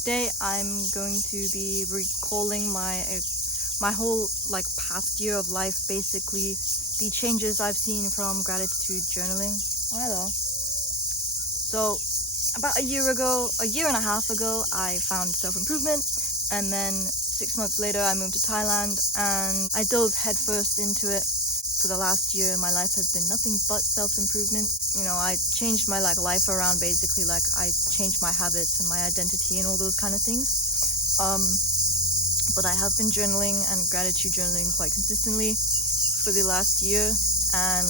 Today I'm going to be recalling my whole past year of life, basically the changes I've seen from gratitude journaling. Oh, hello. So about a year and a half ago, I found self-improvement, and then 6 months later I moved to Thailand and I dove headfirst into it. For the last year, my life has been nothing but self-improvement. I changed my life around, basically. I changed my habits and my identity and all those kind of things. But I have been journaling and gratitude journaling quite consistently for the last year, and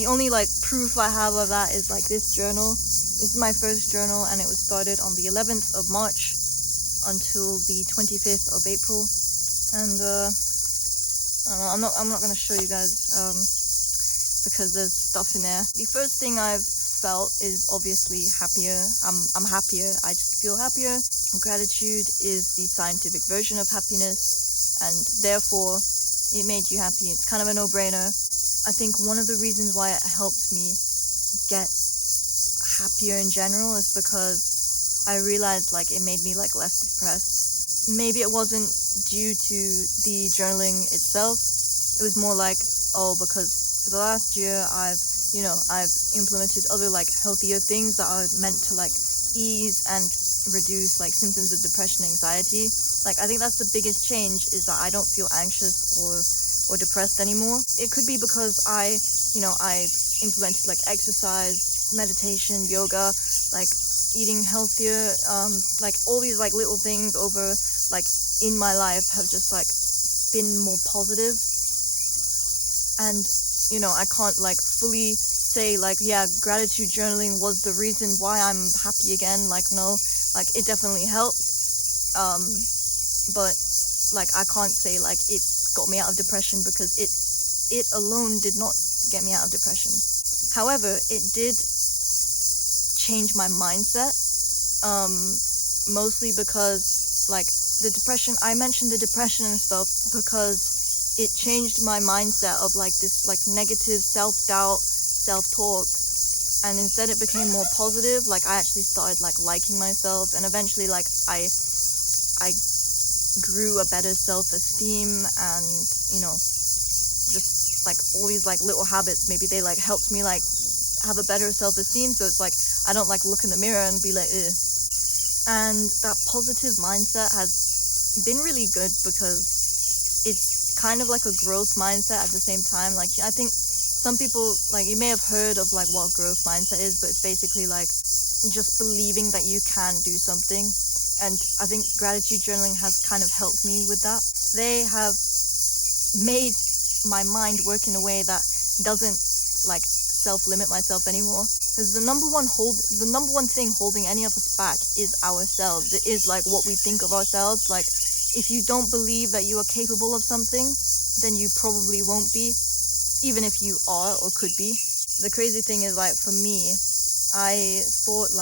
the only proof I have of that is this journal. This is my first journal, and it was started on the 11th of March until the 25th of April, and I don't know, I'm not gonna show you guys because there's stuff in there. The first thing I've felt is obviously happier. I'm happier. I just feel happier. Gratitude is the scientific version of happiness, and therefore it made you happy. It's kind of a no-brainer. I think one of the reasons why it helped me get happier in general is because I realized it made me less depressed. Maybe it wasn't due to the journaling itself. It was more because for the last year I've implemented other healthier things that are meant to ease and reduce symptoms of depression, anxiety. I think that's the biggest change, is that I don't feel anxious or depressed anymore. It could be because I implemented exercise, meditation, yoga, eating healthier, all these little things over in my life have just been more positive. And I can't fully say gratitude journaling was the reason why I'm happy again. No, it definitely helped, but I can't say it got me out of depression, because it alone did not get me out of depression. However, it did change my mindset, mostly because the depression, I mentioned the depression and stuff because it changed my mindset of this negative self-doubt, self-talk, and instead it became more positive. I actually started liking myself, and eventually I grew a better self-esteem, and just all these little habits, maybe they helped me have a better self-esteem. So it's I don't look in the mirror and be ugh. And that positive mindset has been really good, because it's kind of a growth mindset at the same time. I think some people, you may have heard of what growth mindset is, but it's basically just believing that you can do something. And I think gratitude journaling has kind of helped me with that. They have made my mind work in a way that doesn't self-limit myself anymore. Because the number one thing holding any of us back is ourselves. It is what we think of ourselves. If you don't believe that you are capable of something, then you probably won't be, even if you are or could be. The crazy thing is for me, I thought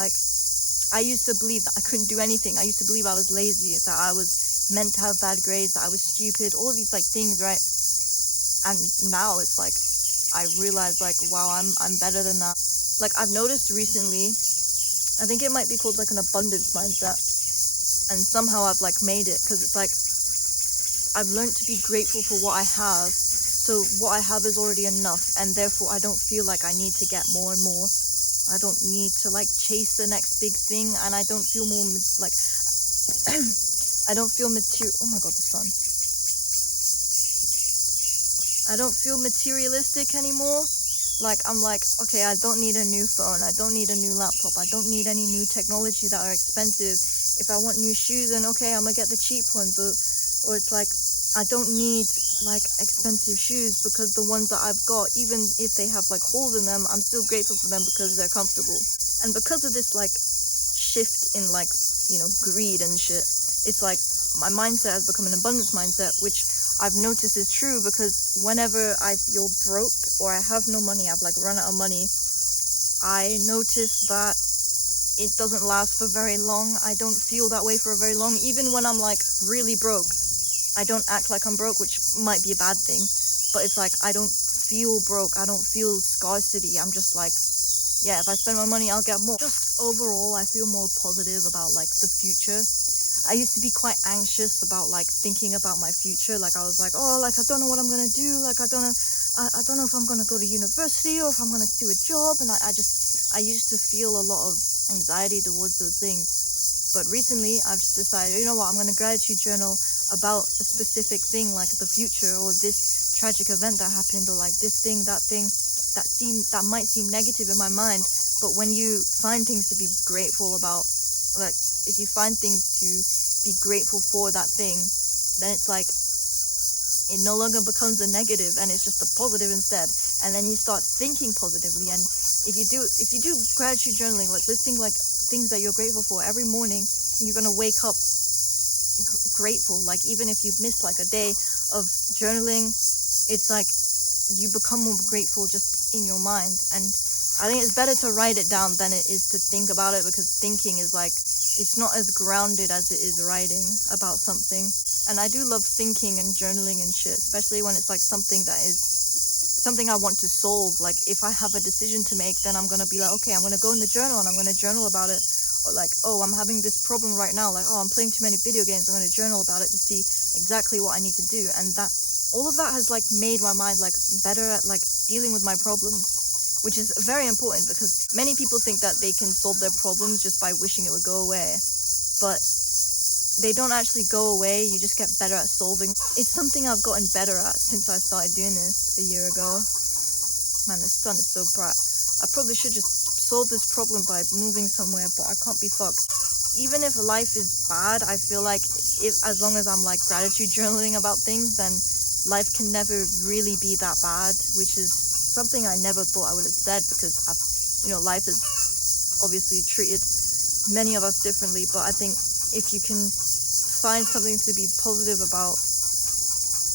I used to believe that I couldn't do anything. I used to believe I was lazy, that I was meant to have bad grades, that I was stupid, all these things, right? And now it's I realize wow, I'm better than that. I've noticed recently, I think it might be called an abundance mindset, and somehow I've made it, because it's I've learned to be grateful for what I have. So what I have is already enough, and therefore I don't feel I need to get more and more. I don't need to chase the next big thing, and I don't feel more I don't feel material. Oh my god, the sun. I don't feel materialistic anymore. I'm okay, I don't need a new phone, I don't need a new laptop, I don't need any new technology that are expensive. If I want new shoes, then okay, I'm gonna get the cheap ones. Or it's I don't need expensive shoes, because the ones that I've got, even if they have holes in them, I'm still grateful for them because they're comfortable. And because of this shift in greed and shit, it's my mindset has become an abundance mindset, which I've noticed is true, because whenever I feel broke or I have no money, I've run out of money, I notice that it doesn't last for very long. I don't feel that way for very long. Even when I'm really broke, I don't act like I'm broke, which might be a bad thing, but it's I don't feel broke. I don't feel scarcity. I'm just yeah, if I spend my money, I'll get more. Just overall, I feel more positive about like the future. I used to be quite anxious about like thinking about my future. Like I was like, oh, like I don't know what I'm gonna do. Like I don't know if I'm gonna go to university or if I'm gonna do a job. And I used to feel a lot of anxiety towards those things. But recently, I've just decided, you know what, I'm gonna gratitude journal about a specific thing, like the future or this tragic event that happened, or like this thing that might seem negative in my mind. But when you find things to be grateful about, like if you find things to be grateful for that thing, then it's like it no longer becomes a negative and it's just a positive instead. And then you start thinking positively. And if you do gratitude journaling, like listing like things that you're grateful for every morning, you're gonna wake up grateful. Like even if you miss like a day of journaling, it's like you become more grateful just in your mind. And I think it's better to write it down than it is to think about it, because thinking is like, it's not as grounded as it is writing about something. And I do love thinking and journaling and shit, especially when it's like something that is something I want to solve. Like if I have a decision to make, then I'm gonna be like, okay, I'm gonna go in the journal and I'm gonna journal about it. Or like, oh, I'm having this problem right now, like, oh, I'm playing too many video games, I'm gonna journal about it to see exactly what I need to do. And that all of that has like made my mind like better at like dealing with my problems, which is very important, because many people think that they can solve their problems just by wishing it would go away, but they don't actually go away. You just get better at solving. It's something I've gotten better at since I started doing this a year ago. Man, the sun is so bright. I probably should just solve this problem by moving somewhere, but I can't be fucked. Even if life is bad, I feel like as long as I'm like gratitude journaling about things, then life can never really be that bad, which is something I never thought I would have said, because life has obviously treated many of us differently. But I think if you can find something to be positive about,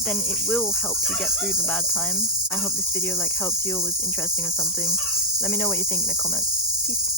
then it will help you get through the bad time. I hope this video like helped you or was interesting or something. Let me know what you think in the comments. Peace.